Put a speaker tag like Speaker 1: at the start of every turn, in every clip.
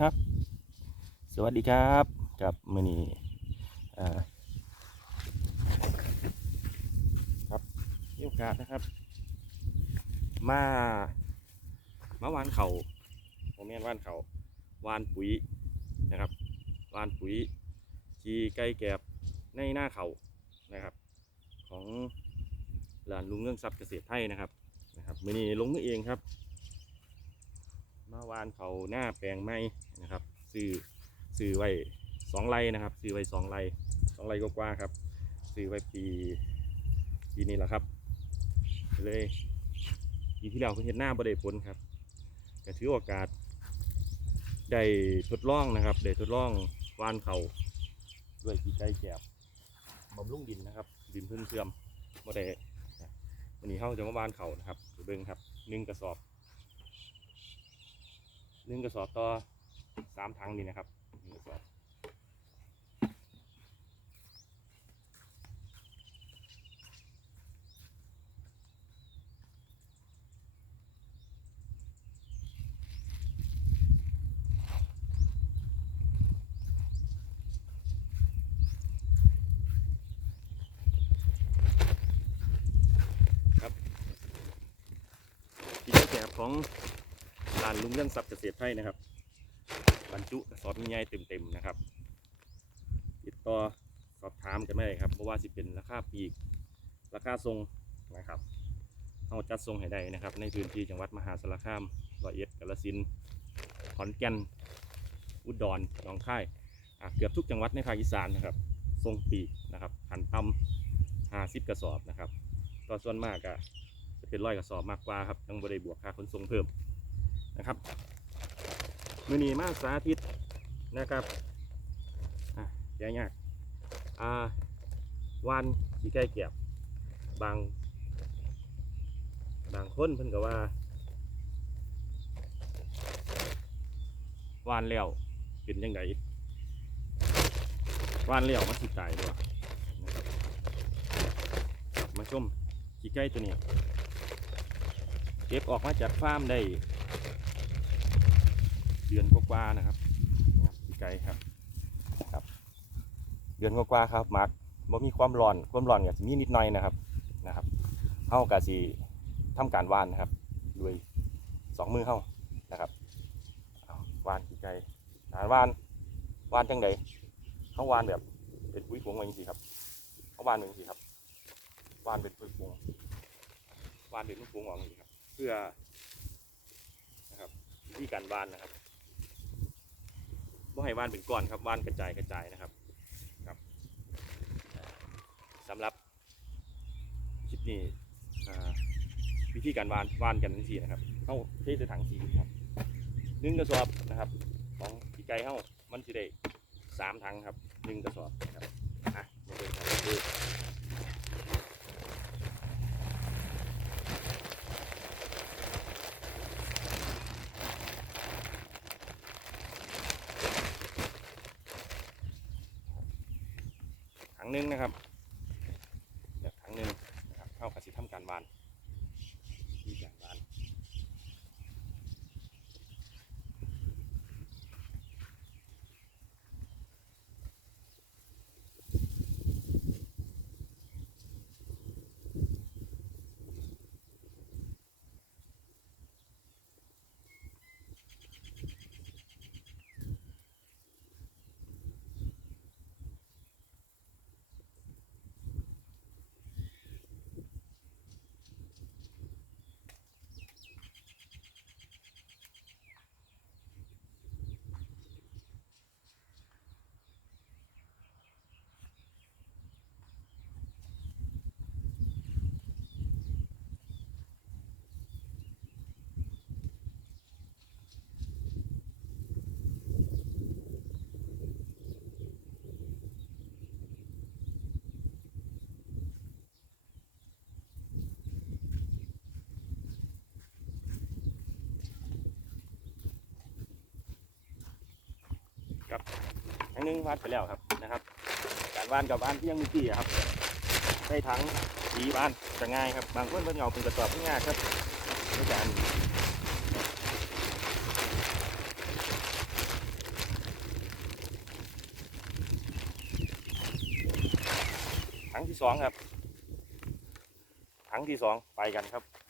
Speaker 1: ครับ สวัสดีครับกับมือนี้อ่ครับมีโอกาสนะครับ มามาวานเขาผมเรียนวานเขาวานปุ๋ยนะครับวานปุ๋ยขี่ไก่แกบในหน้าเขานะครับ ของร้านลุงเรื่องทรัพย์เกษตรไทยนะครับนะครับมือนี้ลงมือเองครับ มาวานเขาหน้าแปลงไม้นะครับซื้อซื้อไว้สองไร่นะครับซื้อไว้สองไร่สองไร่กว่าครับซื้อไว้ปีปีนี้แหละครับเลยปีที่แล้วเขาเห็นหน้าบริผลครับก็ถือโอกาสได้ทดลองนะครับได้ทดลองวานเขาด้วยปีไก่แกบบำรุงดินนะครับ ดินเพิ่นเสื่อมบ่ได้วันนี้เขาจะมาวานเขานะครับเบิ้งครับหนึ่งกระสอบ หนึ่งกระสอบต่อสามถังนี่นะครับหนึ่งกระสอบที่ได้แก่ของ ร้านลุงเรื่องทรัพย์เกษตรไทยนะครับบรรจุกระสอบใหญ่ๆเต็มๆนะครับ ติดต่อสอบถามกันได้ครับเพราะว่าสิเป็นราคาปีก ราคาทรงนะครับเราจัดทรงให้ได้นะครับ ในพื้นที่จังหวัดมหาสารคามร้อยเอ็ดกาฬสินขอนแก่นอุดรหนองคายเกือบทุกจังหวัดในภาคอีสานนะครับ ทรงปีกนะครับขันต่ำห้าสิบกระสอบนะครับก็ส่วนมากก็จะเป็นร้อยกระสอบมากกว่าครับต้องบริบวกค่าขนส่งเพิ่ม นะครับมือนีมาสาธิตนะครับอะแย่ยากอ่าวานขี่ไก่เกียบบางบางคนเพิ่นก็ว่าวานแล้วเป็นยังไงวานแล้วมันสิตายด้วยนะครับมาชมขี่ไก่ตัวนี้เก็บออกมาจากฟาร์มได้ เดือนกว่าๆนะครับพี่ไก่ครับครับ เดือนกว่าๆครับมักบ่มีความร้อนความร้อนก็สิมีนิดหน่อยนะครับนะครับเฮากะสิทำการว่านนะครับด้วยสองมือเฮานะครับว่านพี่ไก่หาว่านว่านจังไดเฮาว่านแบบเป็นปุ๋ยผงไว้จังซี่ครับเฮาว่านเป็นจังซี่ครับว่านเป็นปุ๋ยผงว่านเป็นปุ๋ยผงออกจังซี่ครับ เพื่อนะครับวิธีการว่านนะครับ บ่ให้ว่านเป็นก้อนครับว่านกระจายกระจายนะครับครับสำหรับคลิปนี้วิธีการว่านว่านกันทั้งสี่นะครับเข้าเทใส่ถังสีครับหนึ่งกระสอบนะครับ ของพี่ไก่เข้ามันจะได้สามถังครับหนึ่งกระสอบนะครับอะมาดูครับ หนึ่งนะครับ กับอันนึงวาดไปแล้วครับนะครับ การวานกับวานที่ยังมีที่ครับใช้ทั้งดีวานจะง่ายครับ บางคนเพิ่นเงาเป็นกระสอบง่ายครับในจารถังที่สองครับถังที่สองไปกันครับ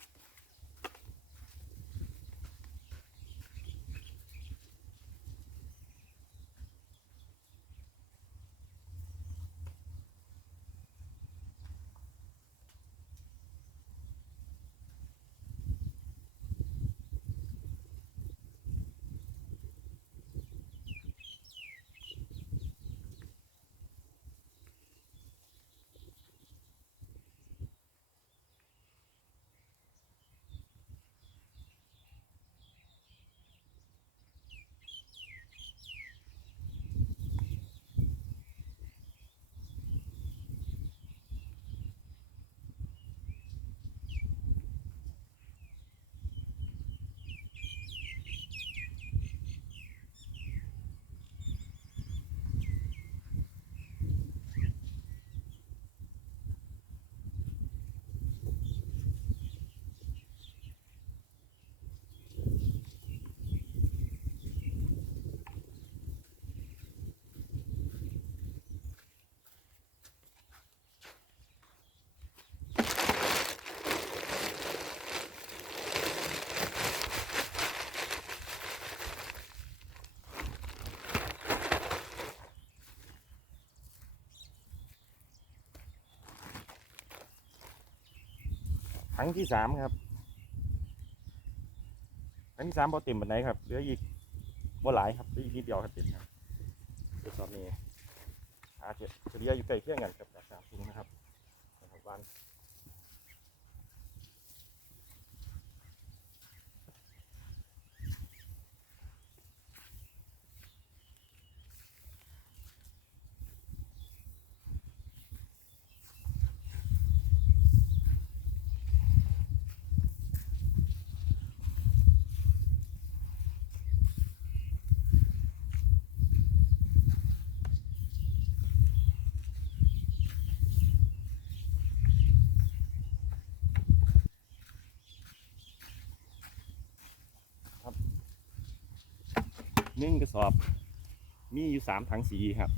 Speaker 1: ถังที่สามครับทั้งที่สามพอเต็มบันไดครับเหลืออีกบ่หลายครับเหลืออีกนิดเดียวครับเต็มครับทดสอบนี้อาจจะเฉลี่ยอยู่ใกล้เคียงกันกับสามถุงนะครับนะครับวัน หนึ่งกระสอบ มีอยู่สามถังสีครับ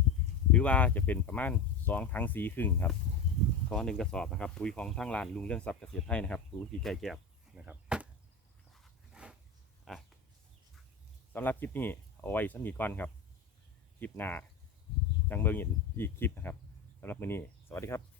Speaker 1: หรือว่าจะเป็นประมาณสองถังสีครึ่งครับขอหนึ่งกระสอบนะครับ ปุ๋ยของทางร้านลุงเรื่องทรัพย์เกษตรไทยนะครับปุ๋ยที่ไก่แก้วนะครับสำหรับคลิปนี้เอาไว้สำนีก่อนครับ คลิปหน้าจังเบิงอีกคลิปนะครับสำหรับมื้อนี้ สวัสดีครับ